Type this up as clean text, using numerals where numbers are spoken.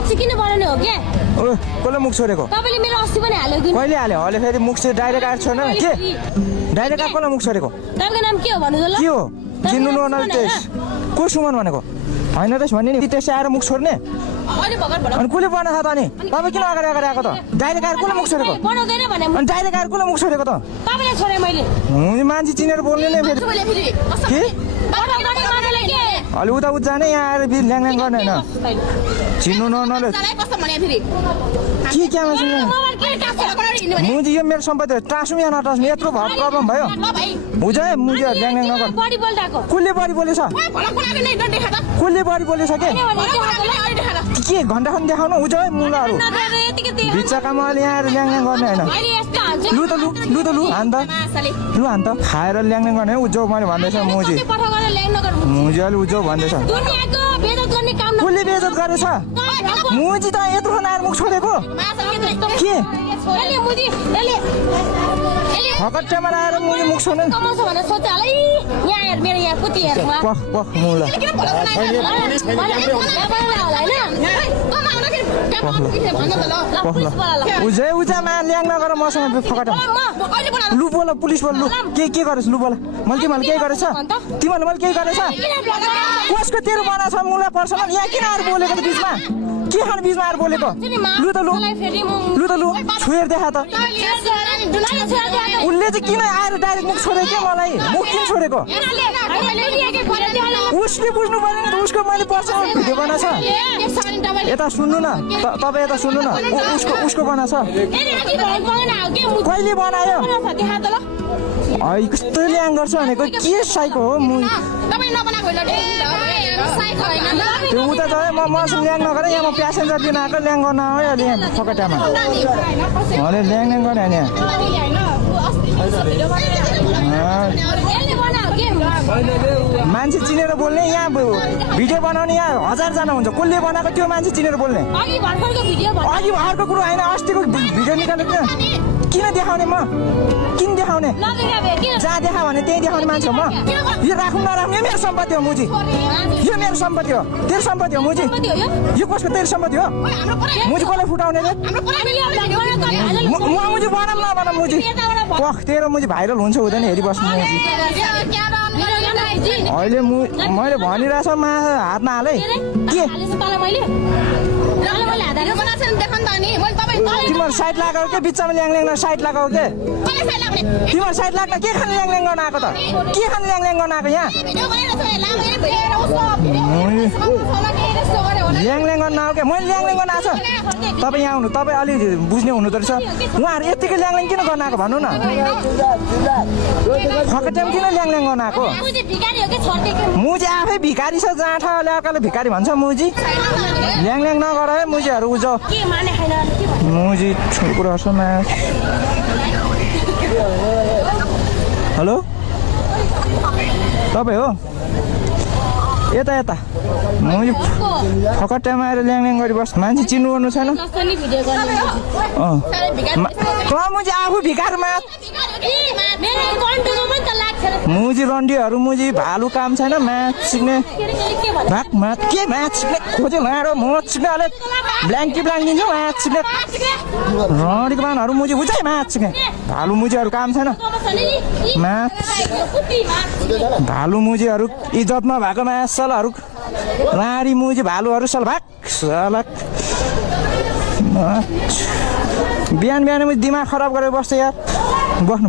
चाहिँ किन बनाउने हो के ओ कसले मुख छोडेको तपाईले मेरो अस्ति पनि हाल्यो कि कहिले हाल्यो अहिले फेरि मुख चाहिँ डाइरेक्ट आएर छोड्न के डाइरेक्ट आएर कसले मुख छोडेको तपाईको नाम के हो भन्नु त ल के हो चिन्नु नर्नल त्यस को सुमन भनेको होइन त्यस भन्ने नि त्यसै आएर मुख छोड्ने अहिले भगर भन अनि कसले बनाएको त अनि तपाईँ किन अगाडि अगाडि आएको त डाइरेक्ट आएर कसले मुख छोडेको बनाउँदैन भने अनि डाइरेक्ट आएर कसले मुख छोडेको त तपाईले छोडे मैले मान्छे चिनेर बोल्ने नै फेरि बोले फेरि के बनाउने मान्छेले के अलि उता उता जाने यहाँ आएर ल्याङ गर्ने होइन चिन्नु नर्नल कस्तो भने फेरि के क्यामा सुन्नु मोबाइल के टास्छ हिँड्ने भने मुजी यो मेरो सम्पत्ति हो टाँसौँ या नटाँसौँ यत्रो प्रब्लम भयो ल भाइ बुझ है मुजी ल्याङ नगर बडी बोल्दाको कसले बढी बोलेछ भला कुनाले नै देखा त कसले बढी बोलेछ के के घन्टा खन देखाउनु उज है मुलाहरू बिचकामा अहिले यहाँ आएर ल्याङ गर्ने होइन लु त लु लु त लु हान त लु हान त खाएर ल्याङ गर्ने उज्जो मैले भन्दैछ मुजी मुजी अलि उज्जो भन्दैछ कसले बेइज्जत गरेछ मुजी त यत्रो खन आएर मुख छोडेको के फकट्टामा आएर मुजी मुख छोड्नु पख पख मुला उजै उजामा ल्याङ नगर मसँग फकटा लु बोल पुलिस बोल लु के गरेछ लु बोल मैले तिमीहरूले केही गरेछ तिमीहरूले मैले केही गरेछ कसको तेरो बना छ मुला पर्छ यहाँ किन आएर बोलेको त बिचमा के खानु बिचमा आएर बोलेको लु त लु लु त लु छोएर देखा त उसले चाहिँ किन आएर डाइरेक्ट मुख छोड्यो के मलाई मुख किन छोडेको उसले बुझ्नु परेन त उसको मैले पर्सनल भिडियो बनाएको छ यता सुन्नु न तपाईँ यता सुन्नु न उसको बनाएको छ कहिले बनायो है कस्तो ल्याङ गर्छ भनेको के साइको हो त्यो उता त मसँग ल्याङ नगरे यहाँ म प्यासेन्जर दिन आएको ल्याङ गर्न आयो अहिले यहाँ फकटामा अहिले ल्याङ गर्ने होइन मान्छे चिनेर बोल्ने यहाँ भिडियो बनाउने यहाँ 1000जना हुन्छ कसले बनाएको त्यो मान्छे चिनेर बोल्ने अघि अर्को कुरो होइन अस्तिको भिडियो निकालेको किन देखाउने म किन देखाउने जहाँ देखा भने त्यही देखाउने मान्छे हो म यो राख्नु नराख्नु यो मेरो सम्पत्ति हो मुजी यो मेरो सम्पत्ति हो तेरो सम्पत्ति हो मुजी यो कसको तेरो सम्पत्ति हो मुजी कसले फुटाउने म मुजी बनाम नबनाम मुजी पख तेरो मुजी भाइरल हुन्छ हुँदैन हेरिबस्नु मुजी अहिले मैले भनिरहेछ मा हातमा हालै के तिमीहरू साइड लगाऊ के बिचमा ल्याङ साइड लगाऊ के तिमीहरू साइड लाग्न के खान ल्याङ गर्न आएको त के खान ल्याङ गर्न आएको यहाँ ल्याङ गर्न आएको के मैले ल्याङ गर्न आएको छ तपाईँ यहाँ आउनु तपाईँ अलि बुझ्ने हुनु त रहेछ उहाँहरू यत्तिकै ल्याङ किन गर्न आएको भन्नु न फकटाइम किन ल्याङ गर्न आएको मुजी आफै भिखारी छ जाँठा अर्काले भिखारी भन्छ मुजी ल्याङ नगर है मुजीहरू उजाउ मुजी कुरा गर्छ हेलो तपाईँ हो यता यता मुजी फकटाइमा आएर ल्याङ गरिबस् मान्छे चिन्नु गर्नु छैन मुजी आफू भिखारमा मुजी रन्डीहरू मुजी भालु काम छैन म्याच सिक्ने भाग म्याच के म्याच सिक्ने खोज्यो माडो म सिक्ने अलिक ब्ल्याङ्की दिन्छु म्याच सिक्ने रन्डीको मानहरू मुजी बुझ्छ म्याच सिक्ने भालु मुजीहरू काम छैन म्याच भालु मुजीहरू इज्जतमा भएको म्याच सलहरू राडी मुजी भालुहरू सल भाग सलक बिहान मुजी दिमाग खराब गरेर बस्छ यार बस्नु